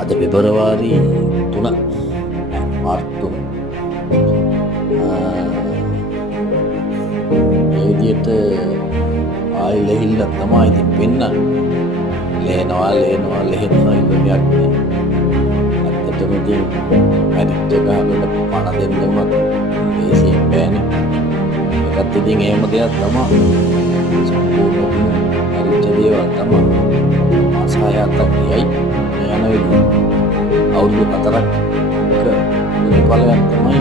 අද පෙබරවාරි 3 මාර්තු 3 මේ විදිහට ආයි ලෙහිල්ල තමයි ඉතින් පෙන්නන්නේ. ලේනවා ලෙහෙනවා ඉවරයක් නෑ. ඇත්තටම ඉතින් ඇඩිට් එක ගහකට පණ දෙන්නවත් ඒසියෙන් බෑනේ. ඒකත් ඉතින් එහෙම දෙයක් තමයි. සම්පූර්ණ ඇඩිට් දේවල් තමයි. මාස 6ක් ගියයි මේ යන විදිහ. අවුරුදු 4ක් ප්‍රතිඵලයක් තමයි